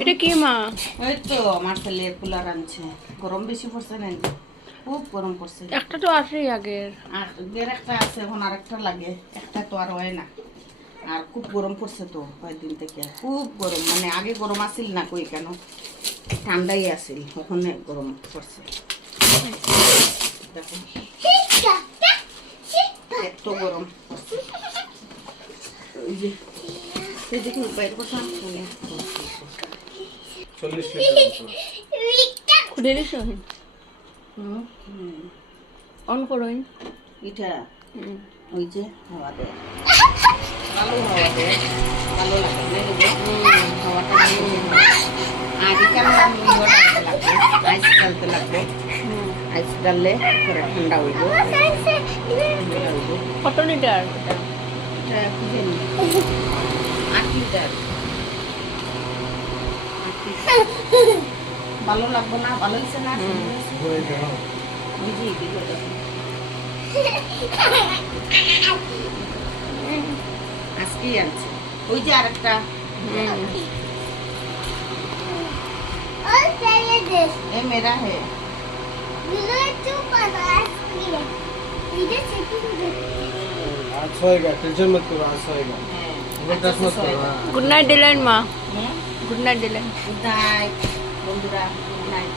এটা কি মা? ওই তো আমার ছেলে কুলার আনছে। গরম বেশি পড়ছে না, খুব গরম পড়ছে। একটা তো আসেই আগের। আর আগের একটা আছে, এখন আরেকটা লাগে। একটা তো আর হয় না। আর খুব গরম পড়ছে তো কয়েকদিন থেকে, খুব গরম। মানে আগে গরম আসিল না, কই কেন ঠান্ডাই আসিল, ওখানে গরম পড়ছে। দেখো এত গরম পড়ছে। ওই যে এই দেখি বাইরে কথা 40 লিটার খুলে দিছো? অন করোই। এটা ওই যে হাওয়া দেয়, ভালো হাওয়া দেয়, ভালো লাগে না এই যে হাওয়াটা। আর এখানে লাগবে আইস ডালতে লাগবে। আইস ডাললে পরে ঠান্ডা হইব। কত লিটার? এটা কি জানি 8 লিটার। ভালো লাগবে না? ভালো হয়েছে না? বুঝি কি করে আজকেই আনছে। ওই যে আরেকটা এ মেরা হে। आज होएगा, टेंशन मत करो, आज होएगा। बर्दाश्त मत करो। গুড নাইট দিলেন মা। গুড নাইট দিলেন। গুড নাইট বন্ধুরা, গুড নাইট।